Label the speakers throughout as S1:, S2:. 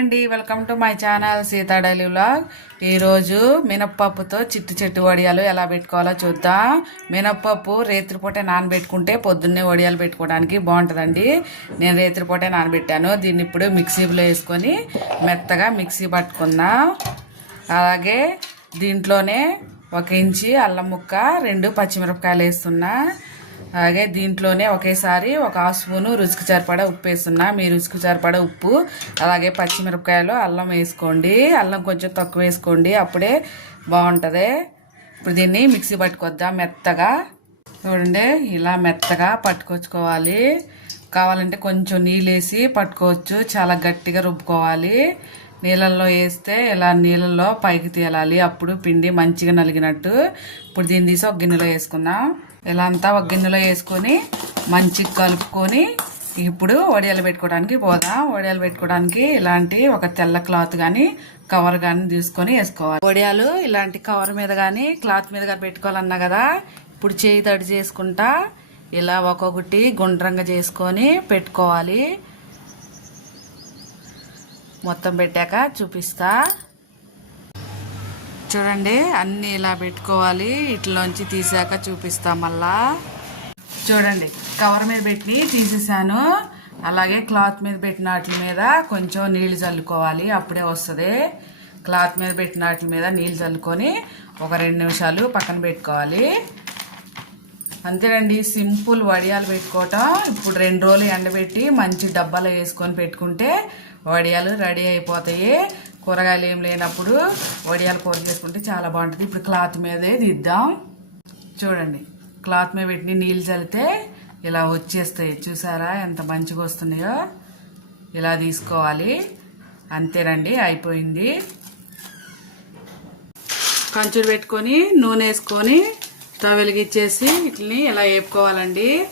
S1: అండి. Welcome to my channel Sita daily vlog ఈరోజు మినప్పప్పుతో చిట్టు చెట్టు వడియాలు ఎలా పెట్టుకోవాలో చూద్దాం. మినప్పప్పు రేత్రిపూటే నానబెట్టుకుంటే పొద్దున్నే వడియాలు పెట్టుకోవడానికి బాగుంటుందండి. నేను రేత్రిపూటే నానబెట్టాను. దీన్ని ఇప్పుడు మిక్సీలో వేసుకొని మెత్తగా మిక్సీ పట్టుకుందాం. అలాగే దీంట్లోనే ఒక ఇంచి అల్లం ముక్క రెండు పచ్చిమిరపకాయలు వేస్తున్నా. అలాగే దీంట్లోనే ఒకేసారి ఒక హాఫ్ స్పూను రుచికి సరిపడా ఉప్పు వేస్తున్నా. మీ రుచికి సరిపడా ఉప్పు అలాగే పచ్చిమిరపకాయలు అల్లం వేసుకోండి. అల్లం కొంచెం తక్కువ వేసుకోండి. అప్పుడే బాగుంటుంది. ఇప్పుడు దీన్ని మిక్సీ పట్టుకొద్దాం మెత్తగా. చూడండి ఇలా మెత్తగా పట్టుకొచ్చుకోవాలి. కావాలంటే కొంచెం నీళ్ళు వేసి పట్టుకోవచ్చు. చాలా గట్టిగా రుబ్బుకోవాలి. నీళ్ళల్లో వేస్తే ఇలా నీళ్ళల్లో పైకి తేలాలి. అప్పుడు పిండి మంచిగా నలిగినట్టు. ఇప్పుడు దీన్ని తీసి ఒక గిన్నెలో వేసుకుందాం. ఇలా అంతా ఒక గిన్నెలో వేసుకొని మంచిగా కలుపుకొని ఇప్పుడు వడియాలు పెట్టుకోవడానికి పోదాం? వడియాలు పెట్టుకోవడానికి ఇలాంటి ఒక తెల్ల క్లాత్ కానీ కవర్ కానీ తీసుకొని వేసుకోవాలి. వడియాలు ఇలాంటి కవర్ మీద కానీ క్లాత్ మీద కానీ పెట్టుకోవాలన్నా కదా ఇప్పుడు చేయి తడి చేసుకుంటా ఇలా ఒక్కొక్కటి గుండ్రంగా చేసుకొని పెట్టుకోవాలి. మొత్తం పెట్టాక చూపిస్తా. చూడండి అన్నీ ఇలా పెట్టుకోవాలి. ఇట్లోంచి తీసాక చూపిస్తా మళ్ళా. చూడండి కవర్ మీద పెట్టి తీసేసాను. అలాగే క్లాత్ మీద పెట్టిన వాటి మీద కొంచెం నీళ్ళు చల్లుకోవాలి. అప్పుడే వస్తుంది. క్లాత్ మీద పెట్టిన వాటి మీద నీళ్ళు చల్లుకొని ఒక రెండు నిమిషాలు పక్కన పెట్టుకోవాలి. అంతేనండి సింపుల్ వడియాలు పెట్టుకోవటం. ఇప్పుడు రెండు రోజులు ఎండబెట్టి మంచి డబ్బాలో వేసుకొని పెట్టుకుంటే వడియాలు రెడీ అయిపోతాయి. కూరగాయలు ఏం లేనప్పుడు వడియాలు కూర చేసుకుంటే చాలా బాగుంటుంది. ఇప్పుడు క్లాత్ మీదే దిద్దాం. చూడండి క్లాత్ మీద పెట్టి నీళ్ళు చల్లితే ఇలా వచ్చేస్తాయి. చూసారా ఎంత మంచిగా వస్తున్నాయో? ఇలా తీసుకోవాలి. అంతేనండి అయిపోయింది. కంచులు పెట్టుకొని నూనె వేసుకొని స్టవ్ వెలిగించేసి వీటిని ఇలా వేపుకోవాలండి?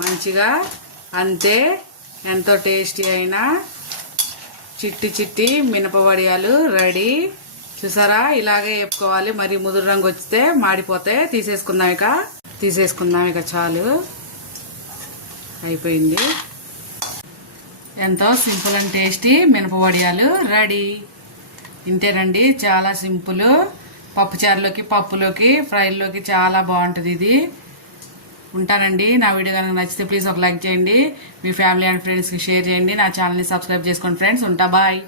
S1: మంచిగా అంతే ఎంతో టేస్టీ అయినా చిట్టి చిట్టి మినప వడియాలు రెడీ. చూసారా? ఇలాగే వేపుకోవాలి. మరి ముదురు రంగు వచ్చితే మాడిపోతే తీసేసుకుందాం ఇక. తీసేసుకుందాం ఇక చాలు. అయిపోయింది. ఎంతో సింపుల్ అండ్ టేస్టీ మినప వడియాలు రెడీ. ఇంతేనండి. చాలా సింపుల్. పప్పుచారులోకి పప్పులోకి ఫ్రైల్లోకి చాలా బాగుంటుంది ఇది. ఉంటానండి. నా వీడియో కనుక నచ్చితే ప్లీజ్ ఒక లైక్ చేయండి. మీ ఫ్యామిలీ అండ్ ఫ్రెండ్స్కి షేర్ చేయండి. నా ఛానల్ని సబ్స్క్రైబ్ చేసుకోండి ఫ్రెండ్స్. ఉంటా బాయ్.